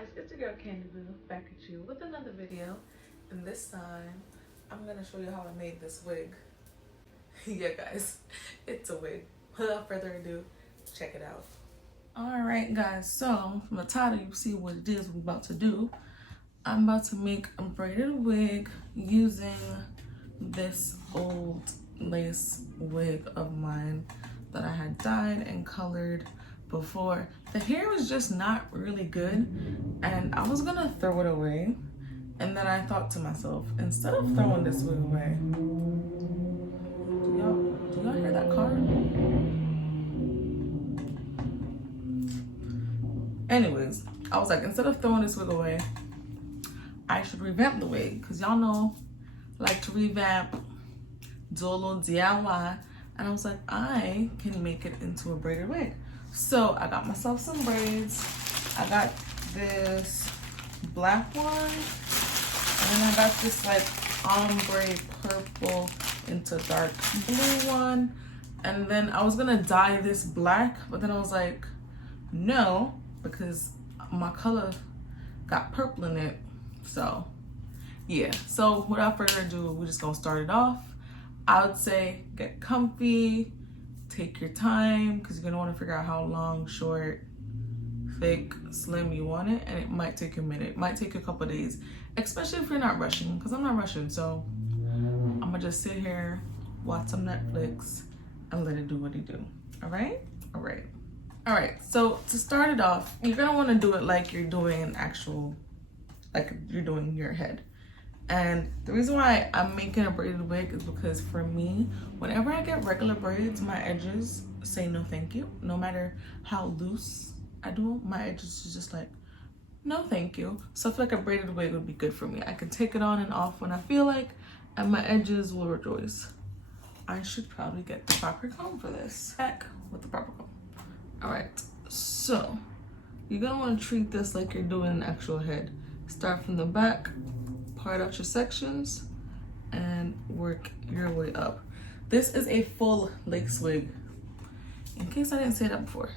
guys, it's your girl Candy Boo back at you with another video, and this time I'm gonna show you how I made this wig. Yeah guys, it's a wig. Without further ado, check it out. Alright guys, so from the title you see what it is we're about to do. I'm about to make a braided wig using this old lace wig of mine that I had dyed and colored before. The hair was just not really good and I was gonna throw it away, and then I thought to myself, instead of throwing this wig away, do y'all hear that car? Anyways, I was like, instead of throwing this wig away, I should revamp the wig, because y'all know I like to revamp, do a little DIY, and I was like, I can make it into a braided wig. So I got myself some braids. I got this black one, and then I got this like ombre purple into dark blue one. And then I was gonna dye this black, but then I was like, no, because my color got purple in it. So yeah, so without further ado, we're just gonna start it off. I would say get comfy, take your time, because you're gonna want to figure out how long, short, thick, slim you want it, and it might take a minute. It might take a couple days, especially if you're not rushing, because I'm not rushing. So I'm gonna just sit here, watch some Netflix, and let it do what it do. All right. So to start it off, you're gonna want to do it like you're doing an actual, like you're doing your head. And the reason why I'm making a braided wig is because for me, whenever I get regular braids, my edges say no thank you. No matter how loose I do, my edges is just like, no thank you. So I feel like a braided wig would be good for me. I can take it on and off when I feel like, and my edges will rejoice. I should probably get the proper comb for this. Back with the proper comb. All right, so you're gonna wanna treat this like you're doing an actual head. Start from the back, part out your sections, and work your way up. This is a full lace wig, in case I didn't say that before.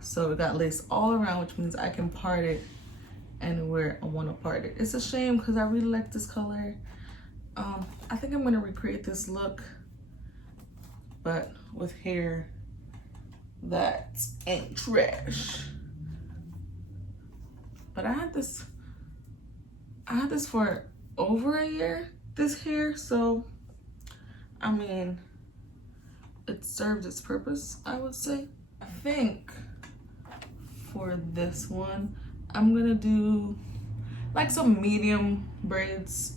So we got lace all around, which means I can part it anywhere I want to part it. It's a shame because I really like this color. I think I'm going to recreate this look, but with hair that ain't trash. But I had this for over a year, this hair, so I mean, it served its purpose, I would say. I think for this one, I'm gonna do like some medium braids,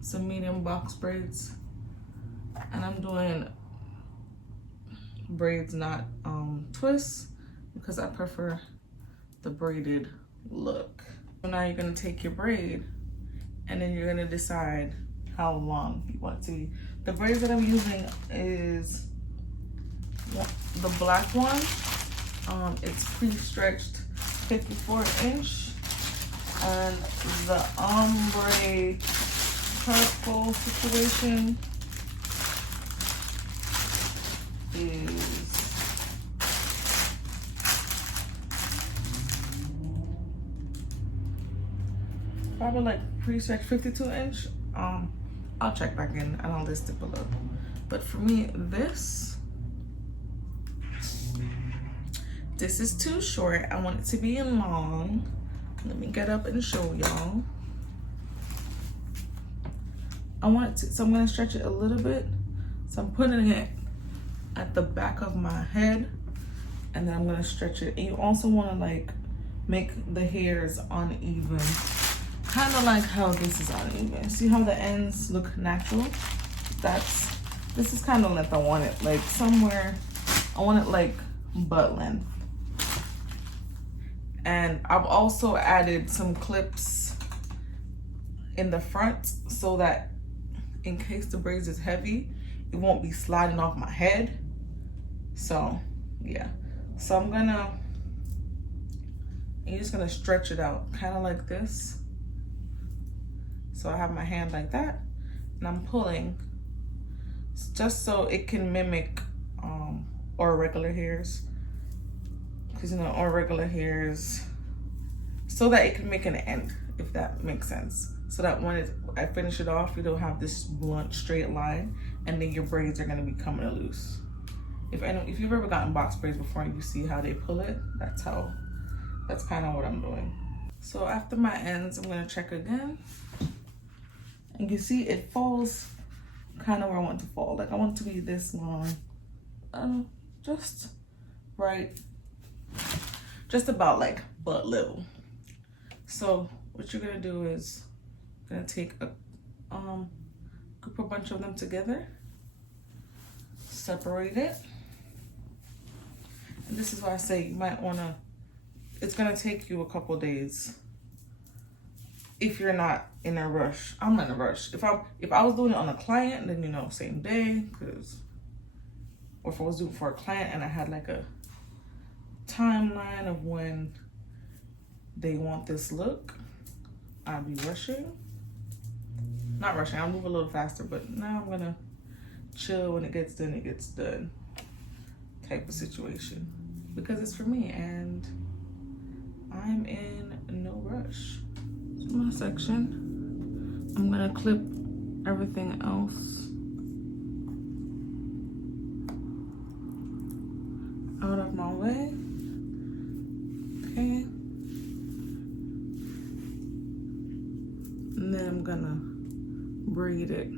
some medium box braids, and I'm doing braids, not twists, because I prefer the braided look. So now you're gonna take your braid and then you're gonna decide how long you want it to be. The braids that I'm using is the black one. It's pre-stretched 54-inch, and the ombre purple situation is probably like pre-stretched 52-inch. I'll check back in and I'll list it below. But for me, this is too short. I want it to be in long. Let me get up and show y'all. So I'm gonna stretch it a little bit. So I'm putting it at the back of my head, and then I'm gonna stretch it. And you also wanna like make the hairs uneven. Kind of like how this is uneven. See how the ends look natural? This is kind of length I want it, like somewhere, I want it like butt length. And I've also added some clips in the front so that in case the braids is heavy, it won't be sliding off my head. So yeah, so you're just gonna stretch it out kind of like this. So I have my hand like that, and I'm pulling just so it can mimic or regular hairs, because you know, or regular hairs so that it can make an end, if that makes sense. So that when I finish it off, you don't have this blunt straight line, and then your braids are gonna be coming loose. If you've ever gotten box braids before and you see how they pull it, that's kind of what I'm doing. So after my ends, I'm gonna check again. And you see it falls kind of where I want it to fall. Like I want it to be this long. Just right, just about like butt level. So what you're gonna do is gonna take a group a bunch of them together, separate it. And this is why I say you might wanna, it's gonna take you a couple days if you're not in a rush. I'm not in a rush. If I was doing it on a client, then you know, same day, or if I was doing it for a client and I had like a timeline of when they want this look, I'd be rushing. Not rushing, I'll move a little faster, but now I'm gonna chill. When it gets done, it gets done type of situation, because it's for me and I'm in no rush. So my section, I'm gonna clip everything else out of my way. Okay. And then I'm gonna braid it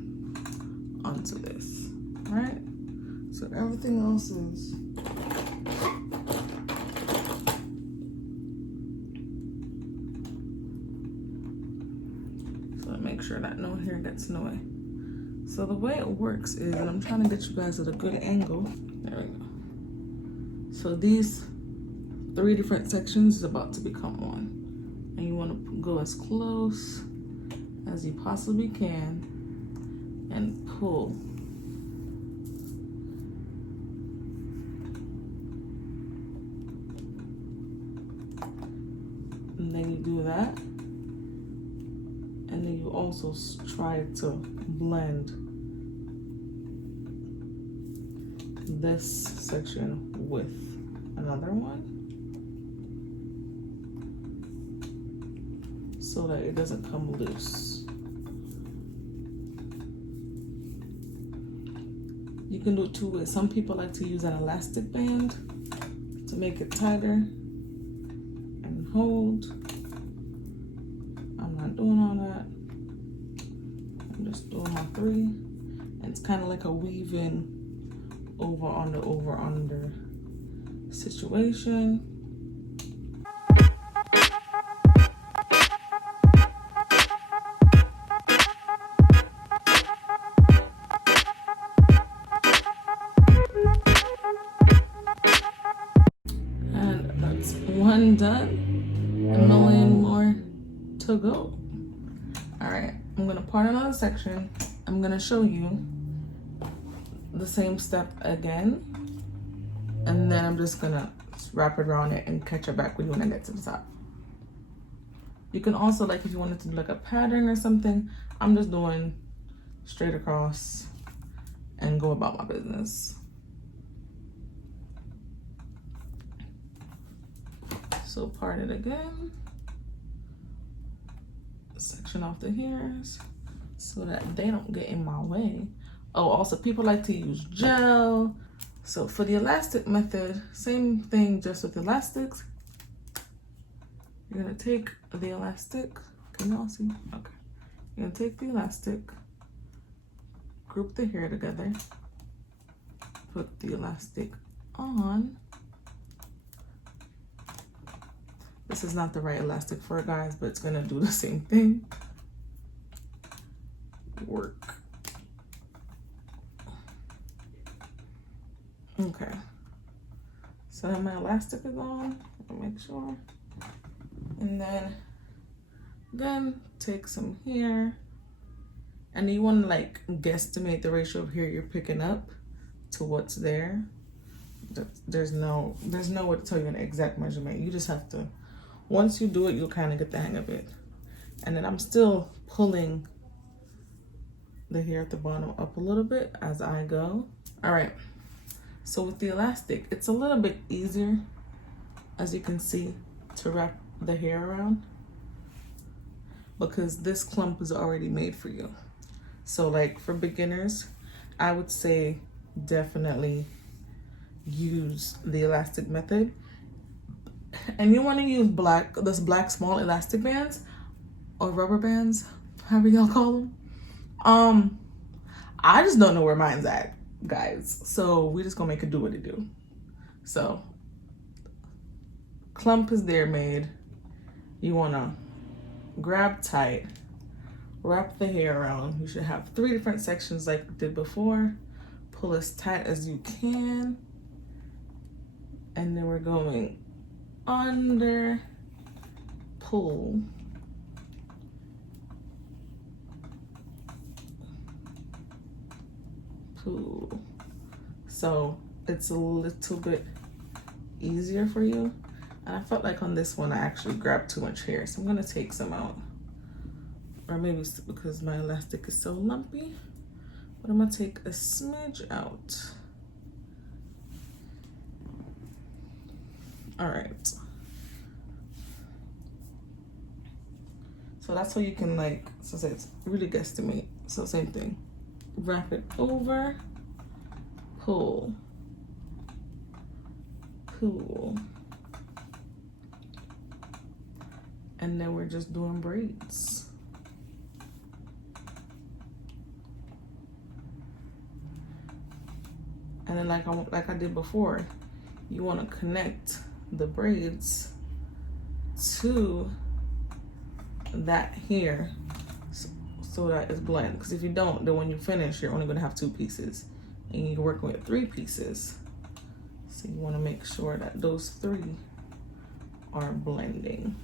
onto this, right? So everything else is make sure that no hair gets in the way. So the way it works is, and I'm trying to get you guys at a good angle. There we go. So these 3 different sections is about to become one. And you want to go as close as you possibly can and pull. And then you do that. And then you also try to blend this section with another one so that it doesn't come loose. You can do it 2 ways. Some people like to use an elastic band to make it tighter and hold. I'm not doing all that. I'm just doing my 3. And it's kind of like a weave-in over under situation. And that's 1 done. A million more to go. All right, I'm gonna part another section. I'm gonna show you the same step again, and then I'm just gonna wrap it around it and catch it back with you when I get to the top. You can also, like, if you wanted to do like a pattern or something, I'm just doing straight across and go about my business. So part it again, section off the hairs so that they don't get in my way. Oh, also people like to use gel. So for the elastic method, same thing, just with elastics. You're gonna take the elastic, can y'all see? Okay. You're gonna take the elastic, group the hair together, put the elastic on. This is not the right elastic for it, guys, but it's gonna do the same thing. Work. Okay, so then my elastic is on, I'll make sure. And then again, take some hair, and you want to like guesstimate the ratio of hair you're picking up to what's there. There's no way to tell you an exact measurement. You just have to, once you do it, you'll kind of get the hang of it. And then I'm still pulling the hair at the bottom up a little bit as I go. All right. So with the elastic, it's a little bit easier, as you can see, to wrap the hair around, because this clump is already made for you. So like for beginners, I would say definitely use the elastic method. And you want to use this black small elastic bands or rubber bands, however y'all call them. I just don't know where mine's at, guys. So we just gonna make it do what it do. So clump is there made. You wanna grab tight, wrap the hair around. You should have 3 different sections like we did before. Pull as tight as you can. And then we're going under, pull, pull. So it's a little bit easier for you. And I felt like on this one I actually grabbed too much hair, so I'm gonna take some out. Or maybe it's because my elastic is so lumpy, but I'm gonna take a smidge out. All right. So that's how you can, like, so it's really guesstimate. So same thing. Wrap it over, pull, pull. And then we're just doing braids. And then like I did before, you want to connect the braids to that hair so that it's blend. Because if you don't, then when you finish, you're only going to have 2 pieces. And you're working with 3 pieces. So you want to make sure that those 3 are blending.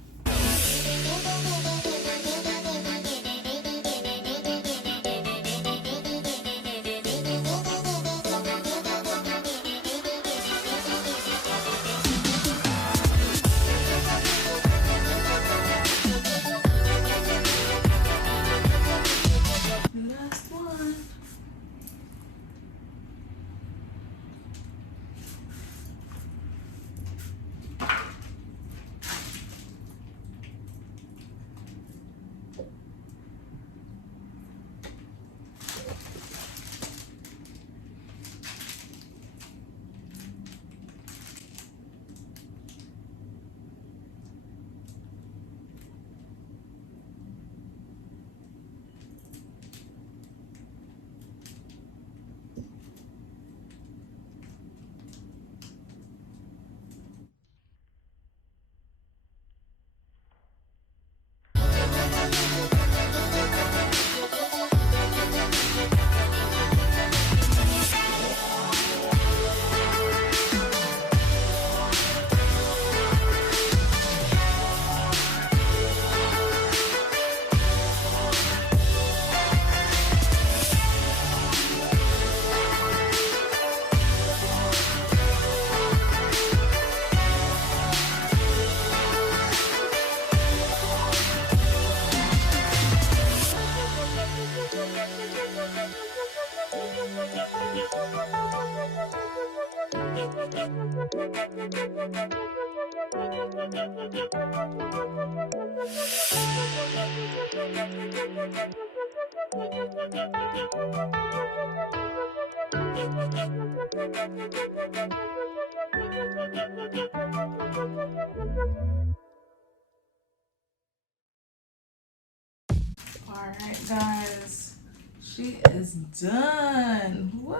All right, guys, she is done. What?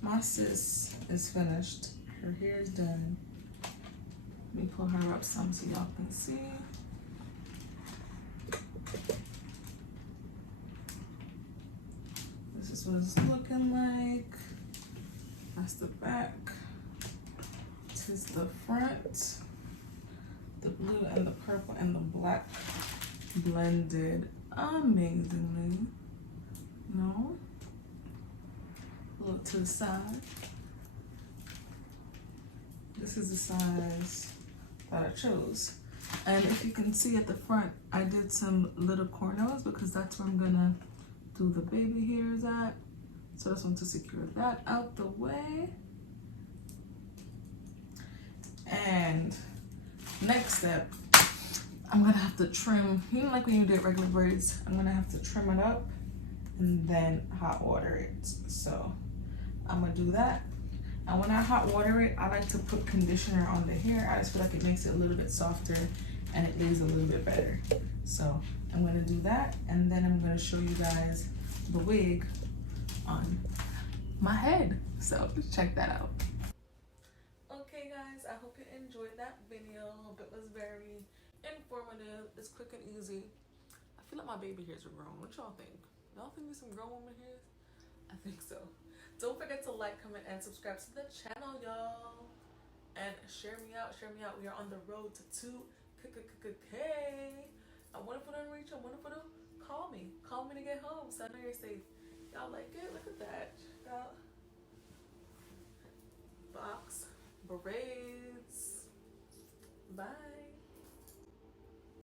My sis is finished. Her hair is done. Let me pull her up some so y'all can see. This is what it's looking like. That's the back. This is the front. The blue and the purple and the black blended amazingly. No? Look to the side. This is the size that I chose. And if you can see at the front, I did some little cornrows because that's where I'm gonna do the baby hairs at. So I just want to secure that out the way. And Next step, I'm gonna have to trim, you know, like when you did regular braids, I'm gonna have to trim it up and then hot water it. So I'm gonna do that. And when I hot water it, I like to put conditioner on the hair. I just feel like it makes it a little bit softer and it lays a little bit better. So I'm gonna do that, and then I'm gonna show you guys the wig on my head. So check that out. Okay guys, I hope you enjoyed that video. Hope it was very informative. It's quick and easy. I feel like my baby hairs are grown. What y'all think? Y'all think there's some grown woman hairs? I think so. Don't forget to like, comment, and subscribe to the channel, y'all. And share me out, share me out. We are on the road to 2K. I want to put on reach. I want to put on call me to get home, so I know you're safe. Y'all like it? Look at that. Y'all box braids. Bye.